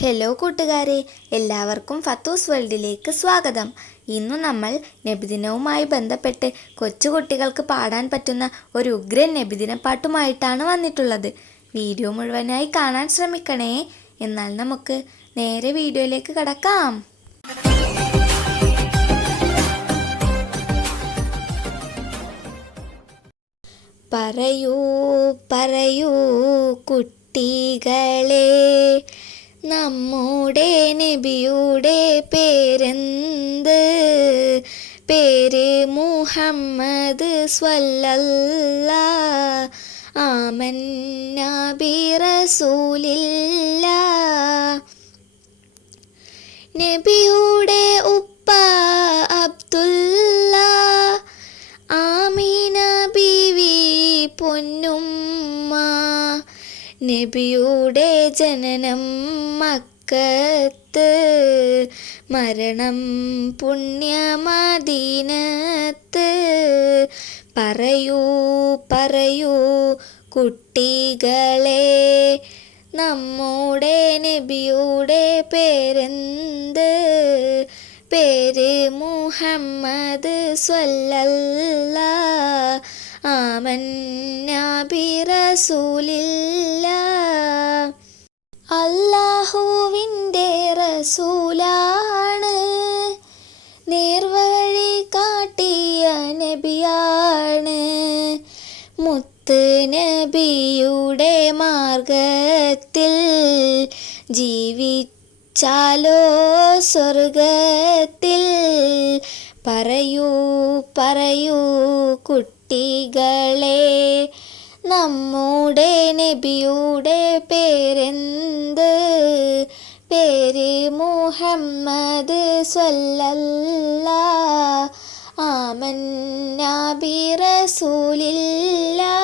Hello കൂട്ടുകാരെ. എല്ലാവർക്കും ഫത്തൂസ് വേൾഡിലേക്ക് സ്വാഗതം. ഇന്ന് നമ്മൾ നബിദിനവുമായി ബന്ധപ്പെട്ട് കൊച്ചുകുട്ടികൾക്ക് പാടാൻ പറ്റുന്ന ഒരു ഉഗ്രൻ നബിദിന പാട്ടുമായിട്ടാണ് വന്നിട്ടുള്ളത്. വീഡിയോ മുഴുവനായി കാണാൻ ശ്രമിക്കണേ. എന്നാൽ നമുക്ക് നേരെ വീഡിയോയിലേക്ക് കടക്കാം. പറയൂ പറയൂ കുട്ടികളെ. നമ്മുടെ നബിയുടെ പേരെന്ത്? പേര് മുഹമ്മദ് സ്വല്ലല്ല. ആമൻ നബി റസൂലില്ല നബിയുടെ ഉപ്പ അബ്ദുല്ല. ആമീന ബീവി പൊന്നുമ്മ നബിയുടെ ജനനം മക്കത്ത് മരണം പുണ്യമദീനത്ത്. പറയൂ പറയൂ കുട്ടികളെ നമ്മുടെ നബിയുടെ പേരെന്ത്? പേര് മുഹമ്മദ് സ്വല്ലല്ല. ബി റസൂലില്ല അല്ലാഹുവിന്റെ റസൂലാണ് നേർവഴി കാട്ടിയ നബിയാണ്. മുത്ത് നബിയുടെ മാർഗത്തിൽ ജീവിച്ചാലോ സ്വർഗത്തിൽ പറയൂ പറയൂ കുട്ടികളെ. നമ്മുടെ നബിയുടെ പേരെന്ത്? പേര് മുഹമ്മദ് സ്വല്ലല്ല. ആമന്നാബി റസൂലില്ലാ റസൂലില്ല.